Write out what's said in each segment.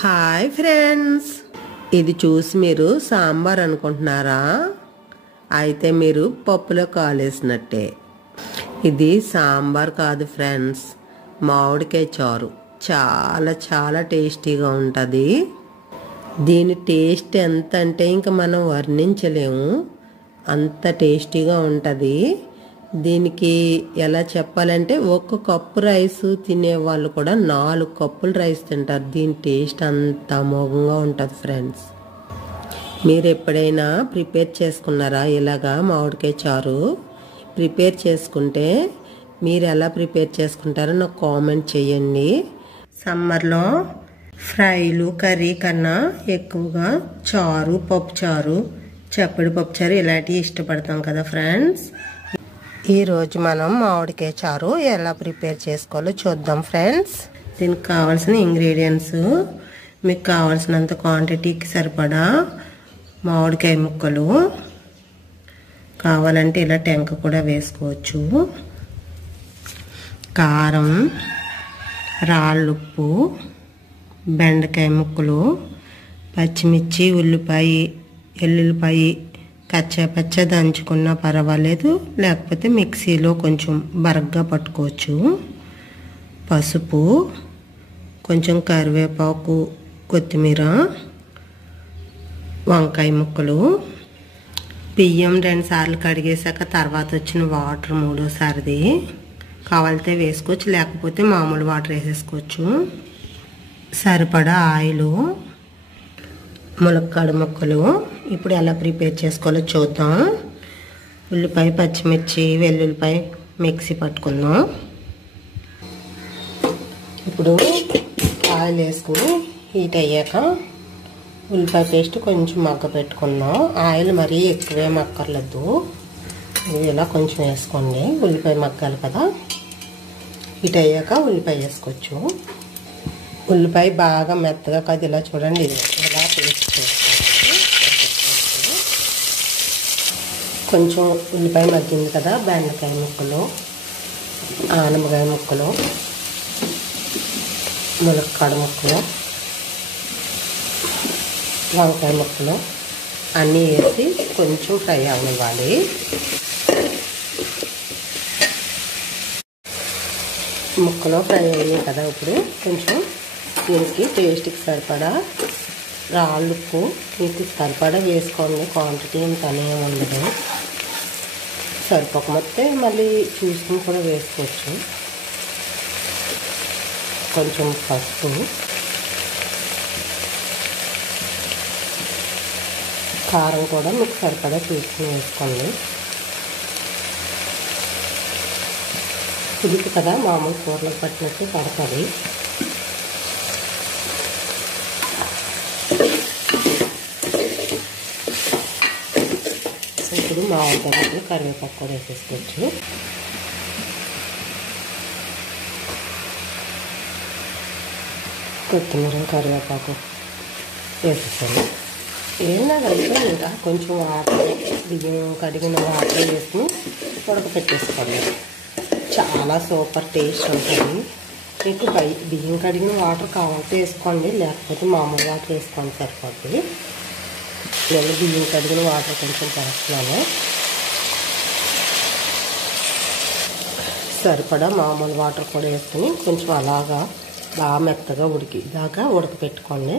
Hi friends, ఇది చూసి మీరు సాంబార్ అనుకుంటున్నారా? అయితే మీరు పప్పులో కాలేసినట్టే. ఇది సాంబార్ కాదు ఫ్రెండ్స్, మామిడికాయ చారు. చాలా చాలా టేస్టీగా ఉంటుంది. దీని టేస్ట్ ఎంత అంటే ఇంకా మనం వర్ణించలేము, అంత టేస్టీగా ఉంటుంది. దీనికి ఎలా చెప్పాలంటే ఒక కప్పు రైస్ తినేవాళ్ళు కూడా 4 కప్పులు రైస్ తింటారు. దీని టేస్ట్ అంత అమోఘంగా ఉంటుంది ఫ్రెండ్స్. మీరు ఎప్పుడైనా ప్రిపేర్ చేసుకున్నారా ఇలాగా మామిడికాయ చారు? ప్రిపేర్ చేసుకుంటే మీరు ఎలా ప్రిపేర్ చేసుకుంటారో నాకు కామెంట్ చేయండి. సమ్మర్లో ఫ్రైలు కర్రీ కన్నా ఎక్కువగా చారు, పప్పు చారు, చప్పడి పప్పు చారు ఇలాంటివి ఇష్టపడతాం కదా ఫ్రెండ్స్. ఈరోజు మనం మామిడికాయ చారు ఎలా ప్రిపేర్ చేసుకోవాలో చూద్దాం ఫ్రెండ్స్. దీనికి కావాల్సిన ఇంగ్రీడియంట్స్, మీకు కావాల్సినంత క్వాంటిటీకి సరిపడా మామిడికాయ ముక్కలు, కావాలంటే ఇలా టెంక కూడా వేసుకోవచ్చు, కారం, రాళ్ళుప్పు, బెండకాయ ముక్కలు, పచ్చిమిర్చి, ఉల్లిపాయ, ఎల్లుల్లిపాయ కచ్చా పచ్చా దంచుకున్నా పర్వాలేదు, లేకపోతే మిక్సీలో కొంచెం బరగ్గా పట్టుకోవచ్చు, పసుపు, కొంచెం కరివేపాకు, కొత్తిమీర, వంకాయ ముక్కలు, బియ్యం 2 సార్లు కడిగేసాక తర్వాత వచ్చిన వాటర్ 3సారిది కావాలితే వేసుకోవచ్చు, లేకపోతే మామూలు వాటర్ వేసేసుకోవచ్చు, సరిపడా ఆయిలు, ములక్కాడ ముక్కలు. ఇప్పుడు ఎలా ప్రిపేర్ చేసుకోవాలో చూద్దాం. ఉల్లిపాయ, పచ్చిమిర్చి, వెల్లుల్లిపాయ మిక్సీ పట్టుకుందాం. ఇప్పుడు ఆయిల్ వేసుకుని హీట్ అయ్యాక ఉల్లిపాయ పేస్ట్ కొంచెం మగ్గ పెట్టుకుందాం. ఆయిల్ మరీ ఎక్కువే మక్కర్లేదు, ఇలా కొంచెం వేసుకోండి. ఉల్లిపాయ మగ్గాలి కదా. హీట్ అయ్యాక ఉల్లిపాయ వేసుకోవచ్చు. ఉల్లిపాయ బాగా మెత్తగా కాదు, ఇలా చూడండి, ఇలా పేస్ట్ చేసుకోవాలి. కొంచెం ఉల్లిపాయ మగ్గింది కదా, బెండకాయ ముక్కలు, ఆనపకాయ ముక్కలు, ములక్కాడ ముక్కలు, వంకాయ ముక్కలు అన్నీ వేసి కొంచెం ఫ్రై అవ్వాలి. ముక్కలు ఫ్రై అయ్యాయి కదా, ఇప్పుడు కొంచెం దీనికి టేస్ట్కి సరిపడా రాళ్ళుప్పు మీకు సరిపడా వేసుకోండి. క్వాంటిటీ ఇంతనే ఉండదు, సరిపోకపోతే మళ్ళీ చూసుకుని కూడా వేసుకోవచ్చు. కొంచెం పసుపు, కారం కూడా మీకు సరిపడా చూసుకుని వేసుకోండి. పులుపు కదా, మామూలు కూరలకు పట్టినట్టు పడుతుంది. ఇప్పుడు మామిడికాయ కరివేపాకు కూడా వేసేసుకోవచ్చు. కొత్తిమీర, కరివేపాకు వేసేసాను. ఏదైనా కలిపి ఇంకా కొంచెం వాటర్, బియ్యం కడిగిన వాటర్ వేసుకుని ఉడకపెట్టేసుకోండి. చాలా సూపర్ టేస్ట్ ఉంటుంది. మీకు బియ్యం కడిగిన వాటర్ కావాలంటే వేసుకోండి, లేకపోతే మామూలు వాటర్ వేసుకోండి, సరిపోతుంది. నేను బియ్యం కడిగిన వాటర్ కొంచెం వేస్తున్నాను. సరిపడా మామూలు వాటర్ కూడా వేసుకుని కొంచెం అలాగా బాగా మెత్తగా దాకా ఉడకపెట్టుకోండి.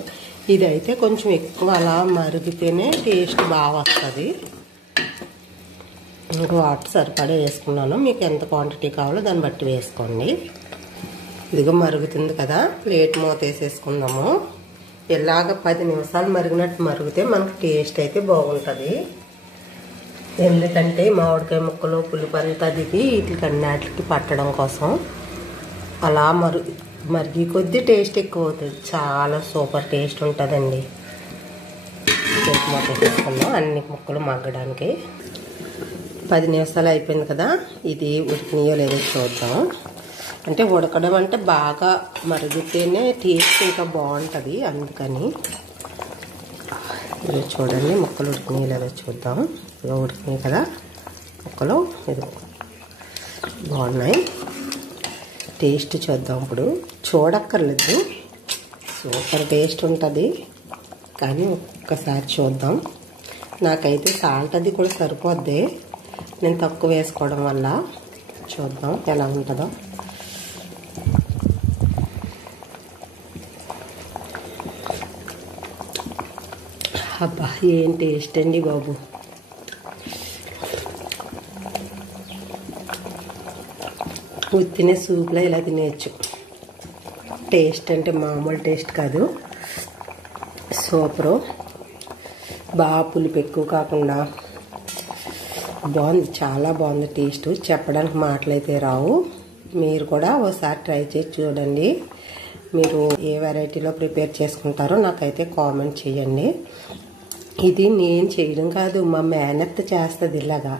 ఇదైతే కొంచెం ఎక్కువ అలా మరిగితేనే టేస్ట్ బాగా వస్తుంది. ఇంకా వాటర్ సరిపడా వేసుకున్నాను. మీకు ఎంత క్వాంటిటీ కావాలో దాన్ని బట్టి వేసుకోండి. ఇదిగో మరుగుతుంది కదా, ప్లేట్ మూత వేసేసుకుందాము. ఇలాగ 10 నిమిషాలు మరిగినట్టు మరిగితే మనకు టేస్ట్ అయితే బాగుంటుంది. ఎందుకంటే మామిడికాయ ముక్కలు, పులుపంతా దిగి వీటికన్నిటికి పట్టడం కోసం అలా మరిగి కొద్దీ టేస్ట్ ఎక్కువ అవుతుంది. చాలా సూపర్ టేస్ట్ ఉంటుందండి. ప్లేట్ మూత వేసేసుకుందాం అన్ని ముక్కలు మగ్గడానికి. 10 నిమిషాలు అయిపోయింది కదా, ఇది ఉడికినాయో లేదో చూద్దాం. అంటే ఉడకడం అంటే బాగా మరిగితేనే టేస్ట్ ఇంకా బాగుంటుంది, అందుకని. ఇది చూడండి, ముక్కలు ఉడికినాయో లేదో చూద్దాం. ఇలా ఉడికినాయి కదా ముక్కలు, ఇది బాగున్నాయి. టేస్ట్ చూద్దాం. ఇప్పుడు చూడక్కర్లేదు, సూపర్ టేస్ట్ ఉంటుంది. కానీ ఒక్కసారి చూద్దాం. నాకైతే సాల్ట్ అది కూడా సరిపోద్ది, నేను తక్కువ వేసుకోవడం వల్ల. చూద్దాం ఎలా ఉంటుందో. అబ్బా ఏం టేస్ట్ అండి బాబు. ఉత్తిన సూప్లో ఇలా తినేయచ్చు. టేస్ట్ అంటే మామూలు టేస్ట్ కాదు, సూపరు. బాగా పులుపు ఎక్కువ కాకుండా బాగుంది, చాలా బాగుంది టేస్ట్. చెప్పడానికి మాటలైతే రావు. మీరు కూడా ఒకసారి ట్రై చేసి చూడండి. మీరు ఏ వెరైటీలో ప్రిపేర్ చేసుకుంటారో నాకైతే కామెంట్ చేయండి. ఇది నేను చేయడం కాదు, మా మేనత్త చేస్తుంది ఇలాగా,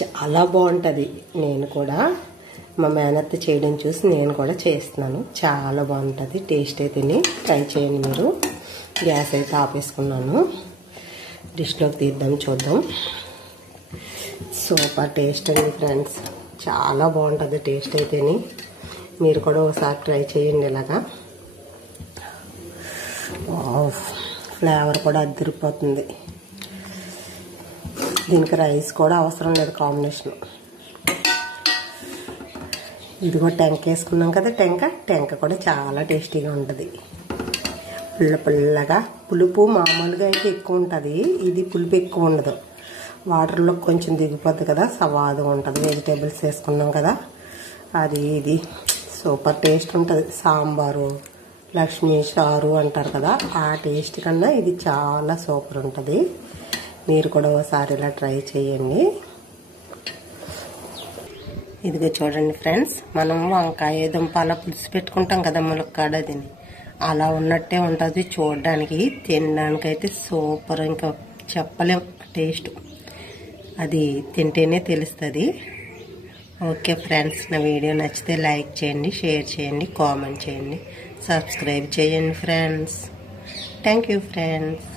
చాలా బాగుంటుంది. నేను కూడా మా మేనత్త చేయడం చూసి నేను కూడా చేస్తున్నాను. చాలా బాగుంటుంది టేస్ట్ అయితే. ట్రై చేయండి మీరు. గ్యాస్ అయితే ఆపేసుకున్నాను. డిష్లోకి తీద్దాం, చూద్దాం. సూపర్ టేస్ట్ అండి ఫ్రెండ్స్, చాలా బాగుంటుంది టేస్ట్ అయితే. మీరు కూడా ఒకసారి ట్రై చేయండి ఇలాగా. ఫ్లేవర్ కూడా అదిరిపోతుంది. దీనికి రైస్ కూడా అవసరం లేదు కాంబినేషన్. ఇదిగో టెంక వేసుకున్నాం కదా, టెంక కూడా చాలా టేస్టీగా ఉంటుంది. పుల్లగా పులుపు మామూలుగా అయితే ఎక్కువ ఉంటుంది, ఇది పులుపు ఎక్కువ ఉండదు. వాటర్లో కొంచెం దిగిపోద్ది కదా, సవాదుగా ఉంటుంది. వెజిటేబుల్స్ వేసుకున్నాం కదా, అది ఇది సూపర్ టేస్ట్ ఉంటుంది. సాంబారు, లక్ష్మీ చారు అంటారు కదా, ఆ టేస్ట్ కన్నా ఇది చాలా సూపర్ ఉంటుంది. మీరు కూడా ఒకసారి ఇలా ట్రై చేయండి. ఇదిగో చూడండి ఫ్రెండ్స్, మనం వంకాయ దుంపాల పులుసు పెట్టుకుంటాం కదా, ములక్కాడ తిని, అలా ఉన్నట్టే ఉంటుంది చూడడానికి. తినడానికైతే సూపర్, ఇంకా చెప్పలేం టేస్ట్. అది తింటేనే తెలుస్తుంది. ఓకే ఫ్రెండ్స్, నా వీడియో నచ్చితే లైక్ చేయండి, షేర్ చేయండి, కామెంట్ చేయండి, సబ్స్క్రైబ్ చేయండి ఫ్రెండ్స్. Thank you friends.